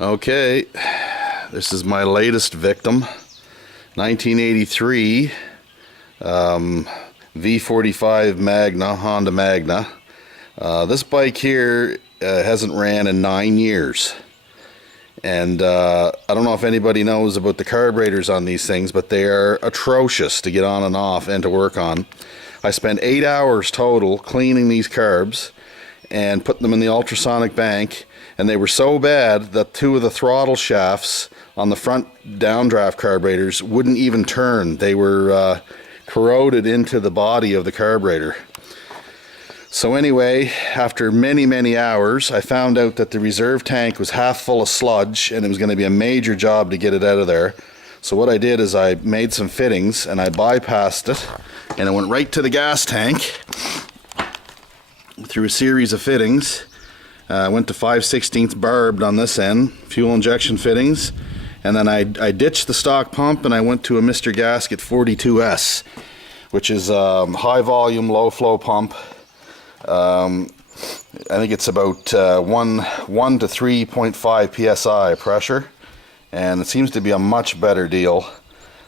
Okay, this is my latest victim. 1983 v45 Magna, Honda Magna. This bike here hasn't ran in 9 years. And I don't know if anybody knows about the carburetors on these things, but they are atrocious to get on and off and to work on. I spent 8 hours total cleaning these carbs and putting them in the ultrasonic bank, and they were so bad that 2 of the throttle shafts on the front downdraft carburetors wouldn't even turn. They were corroded into the body of the carburetor. So anyway, after many hours, I found out that the reserve tank was half full of sludge and it was going to be a major job to get it out of there. So what I did is I made some fittings and I bypassed it, and it went right to the gas tank through a series of fittings. I went to 5/16 barbed on this end, fuel injection fittings, and then I ditched the stock pump and I went to a Mr. Gasket 42S, which is a high volume, low flow pump. I think it's about 1 to 3.5 psi pressure, and it seems to be a much better deal.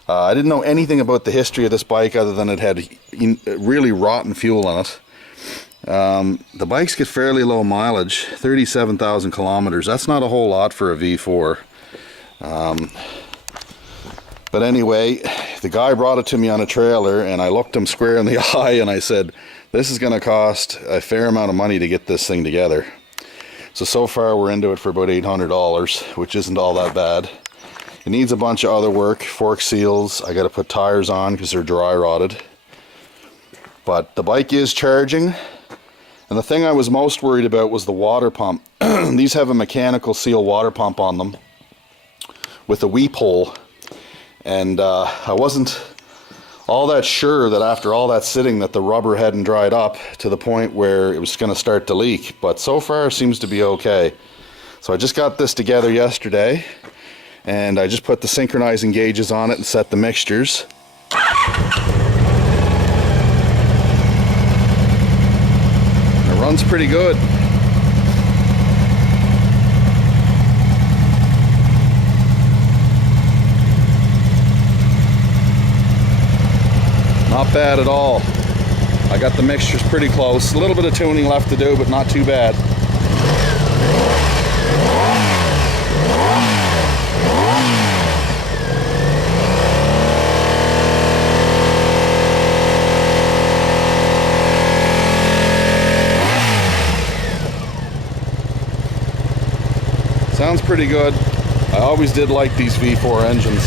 I didn't know anything about the history of this bike other than it had really rotten fuel in it. The bikes get fairly low mileage, 37,000 kilometers. That's not a whole lot for a V4. But anyway, the guy brought it to me on a trailer, and I looked him square in the eye and I said, this is going to cost a fair amount of money to get this thing together. So far we're into it for about $800, which isn't all that bad. It needs a bunch of other work, fork seals. I got to put tires on because they're dry rotted. But the bike is charging. And the thing I was most worried about was the water pump. These have a mechanical seal water pump on them with a weep hole. And I wasn't all that sure that after all that sitting that the rubber hadn't dried up to the point where it was going to start to leak. But so far it seems to be okay. So I just got this together yesterday, and I just put the synchronizing gauges on it and set the mixtures. It runs pretty good. Not bad at all. I got the mixtures pretty close. A little bit of tuning left to do, but not too bad. Sounds pretty good. I always did like these V4 engines.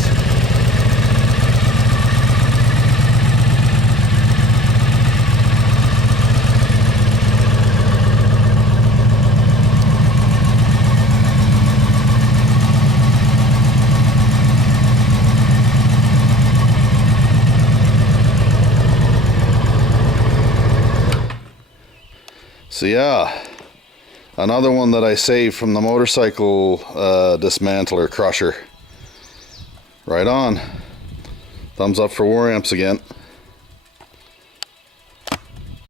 So yeah, another one that I saved from the motorcycle dismantler crusher. Right on. Thumbs up for War Amps again.